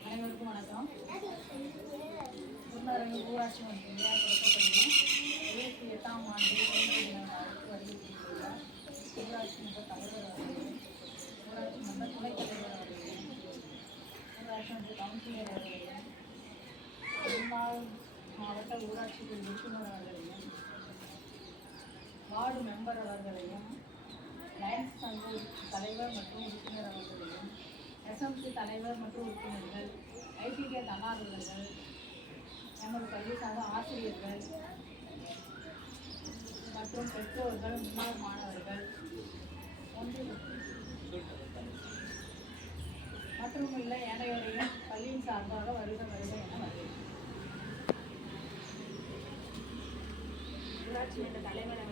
அனைவருக்கும் வணக்கம். பொருளாதார ஊராட்சி மன்ற இருபத்தி எட்டாம் ஆண்டு ஊராட்சி மன்ற தலைவர் அவர்கள் ஊராட்சி மன்ற துணைத் தலைவர் அவர்கள் ஊராட்சி மன்ற கவுன்சிலர் அவர்கள் முன்னாள் மாவட்ட ஊராட்சி உறுப்பினர் அவர்களையும் வார்டு மெம்பர் அவர்களையும் லயன்ஸ் சங்க தலைவர் மற்றும் உறுப்பினர் அவர்களையும் எஸ்எம்சி தலைவர் மற்றும் உறுப்பினர்கள் ஐடிகே தன்னார்வலர்கள் நமது பள்ளி சார்ந்த ஆசிரியர்கள் மற்றும் பெற்றோர்கள் முன்னாள் மாணவர்கள் ஒன்று மற்றும் இல்லை ஏனையோரையும் பள்ளியின் சார்பாக வருக வருக என வரவேற்கிறேன் ஊராட்சி மன்ற தலைவர்